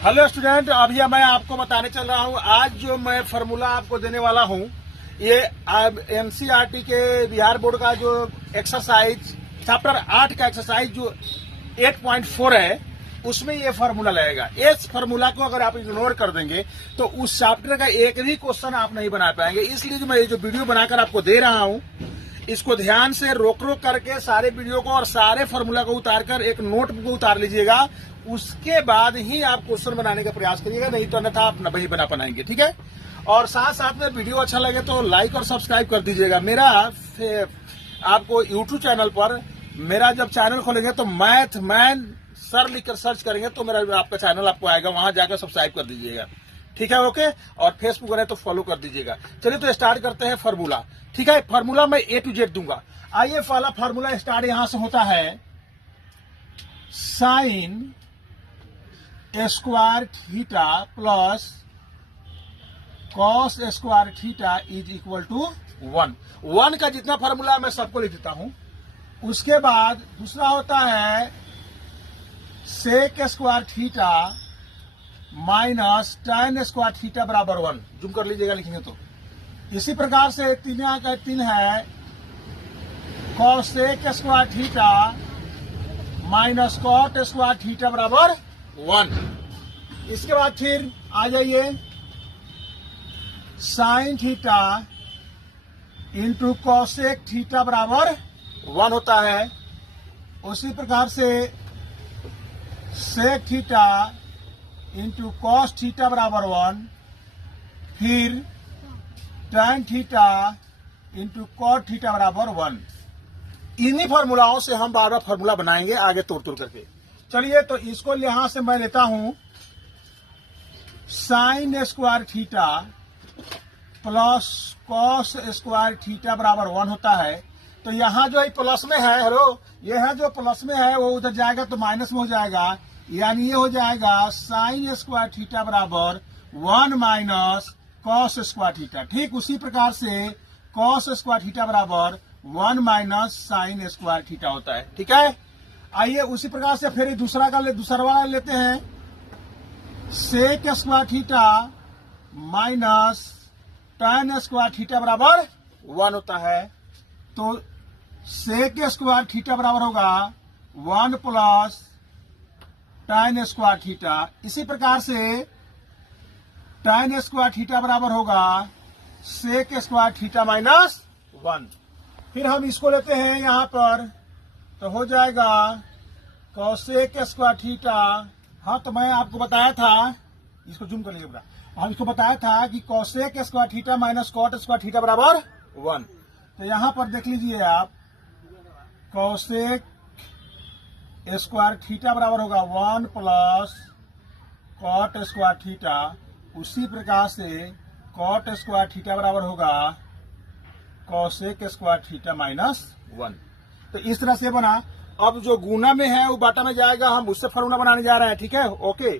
Hello student, अभी मैं आपको बताने चल रहा हूँ। आज जो मैं फार्मूला आपको देने वाला हूँ, ये एनसीईआरटी के बिहार बोर्ड का जो एक्सरसाइज चैप्टर 8 का एक्सरसाइज जो 8.4 है, उसमें ये फार्मूला लगेगा। इस फार्मूला को अगर आप इग्नोर कर देंगे तो उस चैप्टर का एक भी क्वेश्चन आप नहीं बना पाएंगे। इसलिए जो मैं ये जो वीडियो बनाकर आपको दे रहा हूँ, इसको ध्यान से रोक करके सारे वीडियो को और सारे फार्मूला को उतार कर एक नोटबुक को उतार लीजिएगा। उसके बाद ही आप क्वेश्चन बनाने का प्रयास करिएगा, नहीं तो अन्यथा आप नहीं बना पाएंगे। ठीक है। और साथ साथ में वीडियो अच्छा लगे तो लाइक और सब्सक्राइब कर दीजिएगा। मेरा आपको यूट्यूब चैनल पर मेरा जब चैनल खोलेंगे तो मैथ मैन सर लिखकर सर्च करेंगे तो मेरा आपका चैनल आपको आएगा, वहां जाकर सब्सक्राइब कर दीजिएगा। ठीक है, ओके। और फेसबुक है तो फॉलो कर दीजिएगा। चलिए तो स्टार्ट करते हैं फार्मूला। ठीक है, फार्मूला मैं A to Z दूंगा। आइए, पहला फार्मूला स्टार्ट यहां से होता है। Sine square theta plus cos square theta is equal to 1 का जितना फार्मूला मैं सबको लिख देता हूं। उसके बाद दूसरा होता है sec square theta minus tan square theta बराबर 1। जूम कर लीजिएगा लिखेंगे तो। इसी प्रकार से तीन है cosec square theta minus cot square theta बराबर 1। इसके बाद फिर आ जाइए sine theta into cosec theta बराबर 1 होता है। उसी प्रकार से sec theta into cos theta बराबर 1, फिर tan theta into cot theta बराबर 1। इन्हीं फार्मूलाओं से हम बार बार फार्मूला बनाएंगे आगे तोड़ करके। चलिए तो इसको यहां से मैं लेता हूं sign square theta plus cos square theta बराबर 1 होता है। तो यहाँ जो प्लस में है, हेलो, ये है जो प्लस में है वो उधर जाएगा तो माइनस में हो जाएगा, यानी ये हो जाएगा साइन स्क्वायर थीटा बराबर 1 माइनस कॉस स्क्वायर थीटा। ठीक उसी प्रकार से कॉस स्क्वायर थीटा बराबर 1 माइनस साइन स्क्वायर थीटा होता है। ठीक है। आइए उसी प्रकार से फिर दूसरा वाला लेते हैं। Sec square theta minus tan square theta बराबर 1 होता है। तो सेक स्क्वायर थीटा बराबर होगा 1 प्लस tan स्क्वायर थीटा। इसी प्रकार से tan स्क्वायर थीटा बराबर होगा सेक स्क्वायर थीटा माइनस 1। फिर हम इसको लेते हैं यहां पर, तो हो जाएगा कॉसेक स्क्वायर थीटा। हाँ, तो मैं आपको बताया था, इसको जूम कर लीजिए, हम इसको बताया था कि cosec square theta minus cot square theta बराबर 1। तो यहां पर देख लीजिए आप, कॉसेक स्क्वायर थीटा बराबर होगा 1 प्लस कॉट स्क्वायर थीटा। उसी प्रकार से कॉट स्क्वायर थीटा बराबर होगा कॉसेक स्क्वायर थीटा माइनस 1। तो इस तरह से बना। अब जो गुना में है वो बाटा में जाएगा, हम उससे फार्मूला बनाने जा रहे हैं। ठीक है, ओके।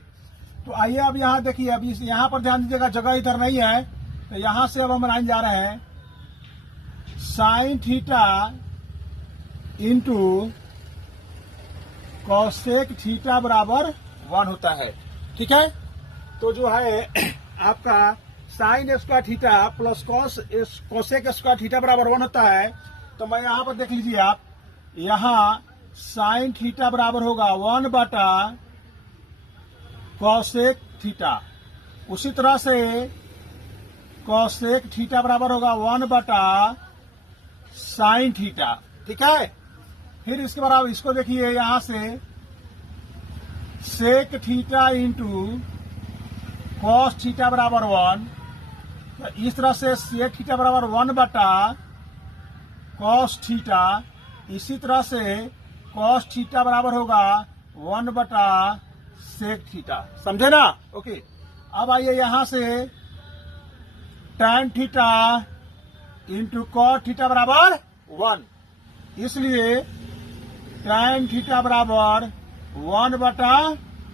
तो आइए अब यहाँ देखिए, अभी यहाँ पर ध्यान दीजिएगा, जगह इधर नहीं है, तो यहां से अब हम बनाने जा रहे हैं sign theta into cosec theta बराबर 1 होता है। ठीक है। तो जो है आपका sign square theta plus cosec square theta बराबर 1 होता है। तो मैं यहां पर देख लीजिए आप, यहां साइन थीटा बराबर होगा 1 बटा कॉसेक थीटा। उसी तरह से कॉसेक थीटा बराबर होगा 1 बटा साइन थीटा। ठीक है। फिर इसके बाद इसको देखिए, यहां से sec theta into cos theta बराबर 1। तो इस तरह से सेक थीटा बराबर 1 बटा कॉस थीटा। इसी तरह से कॉस थीटा बराबर होगा 1 बटा सेक थीटा। समझे ना? ओके। अब आइए यहां से tan theta into cot theta बराबर 1, इसलिए tan थीटा बराबर 1 बटा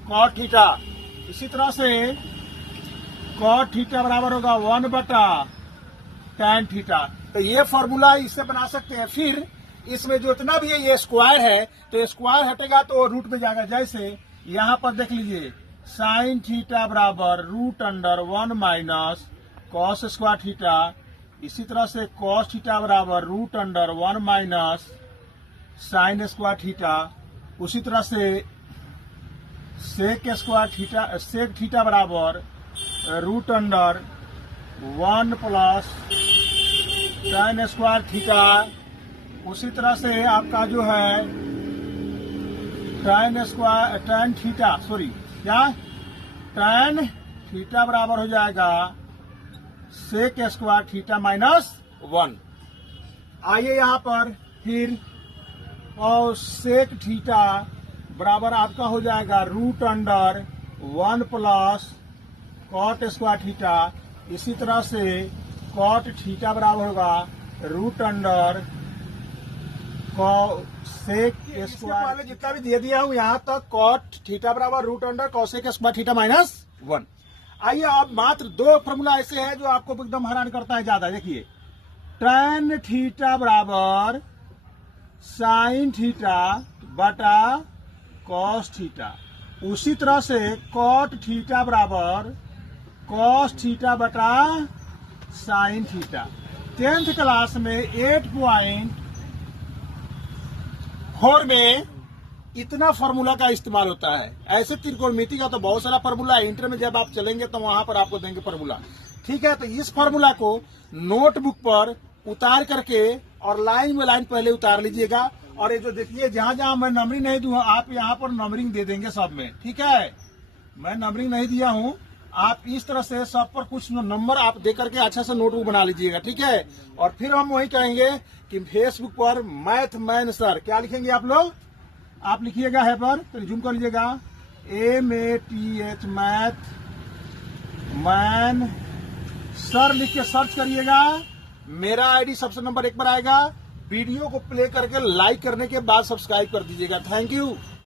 कॉट थीटा। इसी तरह से कॉट थीटा बराबर होगा 1 बटा tan थीटा। तो ये फॉर्मूला इससे बना सकते हैं। फिर इसमें जो इतना भी है ये स्क्वायर है, तो स्क्वायर हटेगा तो रूट में जाएगा। जैसे यहां पर देख लीजिए साइन थीटा बराबर root under 1 minus cos square theta. इसी तरह से कॉस थीटा बराबर root under 1 minus sine square theta. उसी तरह से सेक थीटा बराबर root under 1 plus tan square theta. उसी तरह से आपका जो है tan थीटा बराबर हो जाएगा सेक स्क्वायर थीटा माइनस 1। आइए यहाँ पर फिर, और सेक थीटा बराबर आपका हो जाएगा root under 1 plus cot square theta. इसी तरह से कॉट थीटा बराबर होगा रूट अंडर सेक स्क्वायर। जितना भी दे दिया हूं यहाँ तक, कॉट थीटा बराबर root under cosec square theta minus 1। आइए अब मात्र दो फॉर्मूला ऐसे हैं जो आपको एकदम हैरान करता है ज्यादा। देखिए, tan थीटा बराबर साइन थीटा बटा कॉस थीटा। उसी तरह से कॉट थीटा बराबर कॉस थीटा बटा साइन थीटा। 10th क्लास में 8.4 में इतना फार्मूला का इस्तेमाल होता है। ऐसे त्रिकोणमिति का तो बहुत सारा फार्मूला है, इंटर में जब आप चलेंगे तो वहां पर आपको देंगे फार्मूला। ठीक है, तो इस फार्मूला को नोटबुक पर उतार करके और लाइन में लाइन पहले उतार लीजिएगा। और ये जो देखिए, जहां जहां मैं नंबरिंग नहीं दूंगा आप यहाँ पर नंबरिंग दे देंगे सब में। ठीक है, मैं नंबरिंग नहीं दिया हूं, आप इस तरह से सब पर कुछ नंबर आप दे करके अच्छा से नोटबुक बना लीजिएगा। ठीक है, और फिर हम वही कहेंगे कि फेसबुक पर मैथ मैन सर, क्या लिखेंगे आप लोग? आप लिखिएगा है पर, तो जूम कर लीजिएगा, MATH मैथ मैन सर लिख के सर्च करिएगा। मेरा आईडी सबसे नंबर 1 पर आएगा। वीडियो को प्ले करके लाइक करने के बाद सब्सक्राइब कर दीजिएगा। Thank you.